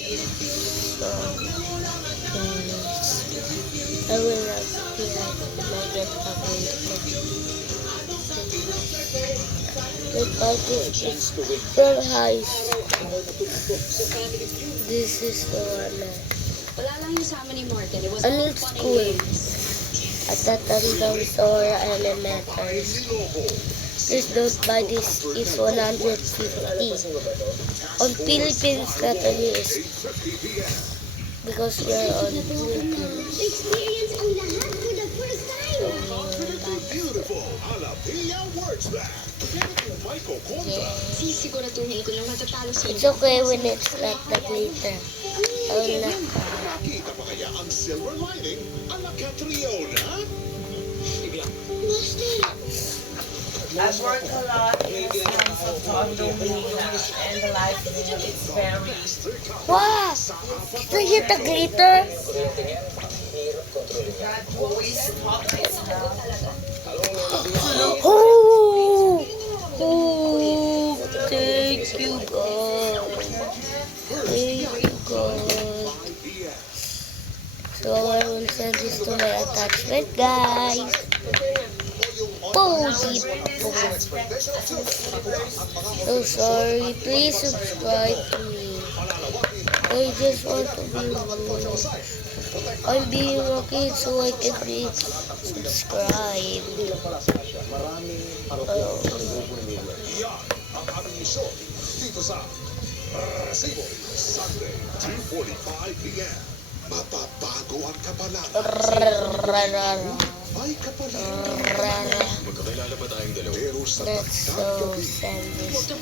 So, I will not be like because this is from high school. This is the one Wala lang yung sama ni Morgan. It was I all need fun and school. games. At that Tandang Sora Elementary. Please don't buy this. It's 150. On Philippines, Natalie is because we are on Philippines. Experience ang lahat for the first time. Beautiful Jalapeno works back. Michael Conta. Sisiguraduhin ko lang matatalo sa It's okay when it's not the glitter. I will not. Nakita pa kaya ang silver lining ala Catriona? I've worked a lot in the sense of condominium and the life there. It's very Wow! Do you the glitter? God always taught myself. Oh! Oh! Thank you, God. Thank you, God. So I will send this to my attachment, guys. Oh, deep. So sorry. Please subscribe to me. I just want to be rude. I'm being a kid so I can be subscribe. Yan ang aming misyon dito sa Resibo, Sunday, 2:45 p.m. Mapabago ang kapalaran. May kapalaran. Magkakilala ba tayong dalawa? Pero sa Let's so send this to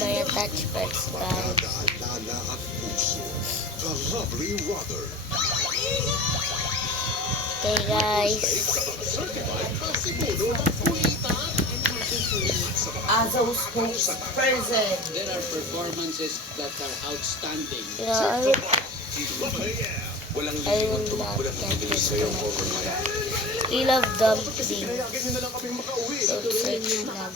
my attachments, guys. pagkakaalala at puso, the lovely Rother. Okay, guys. Certified Pasimuno ng Kulitan. Azo spokesperson. There are performances that are outstanding. Yeah, I will 11 a.m. Walang I will not get this to my I love dumpling. Kayakin nyo na lang kaming makauwi. So search love.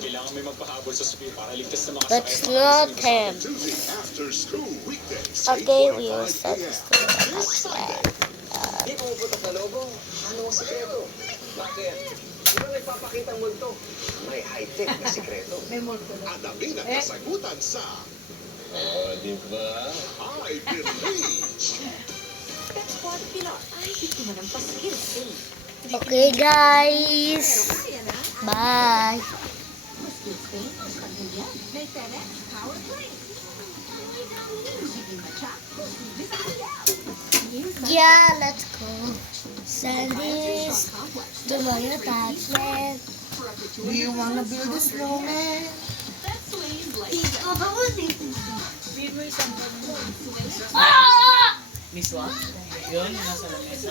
Kailangan may magpahabol sa speed para ligtas na mga That's not him. Tuesday after school weekdays. Okay, we will send this to my attachment. Di pumupunta sa lobo. Ano ang sikreto? Bakit? Di ba nagpapakita ang multo? May high-tech na sikreto. Alamin ang kasagutan sa di ba? I Believe. Okay, guys. Bye. Yeah, let's go. Send this to my attachment. Do you want to build a snowman? Miswa? Yun, yung nasa lamesa.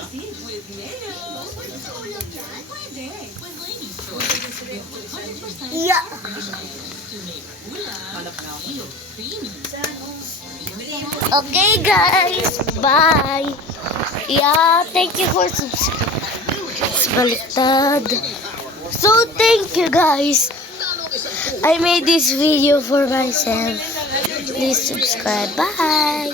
Yeah. Hanap na ako. Okay, guys. Bye. Yeah, thank you for subscribing. Baliktad. So, thank you, guys. I made this video for myself. Please subscribe. Bye.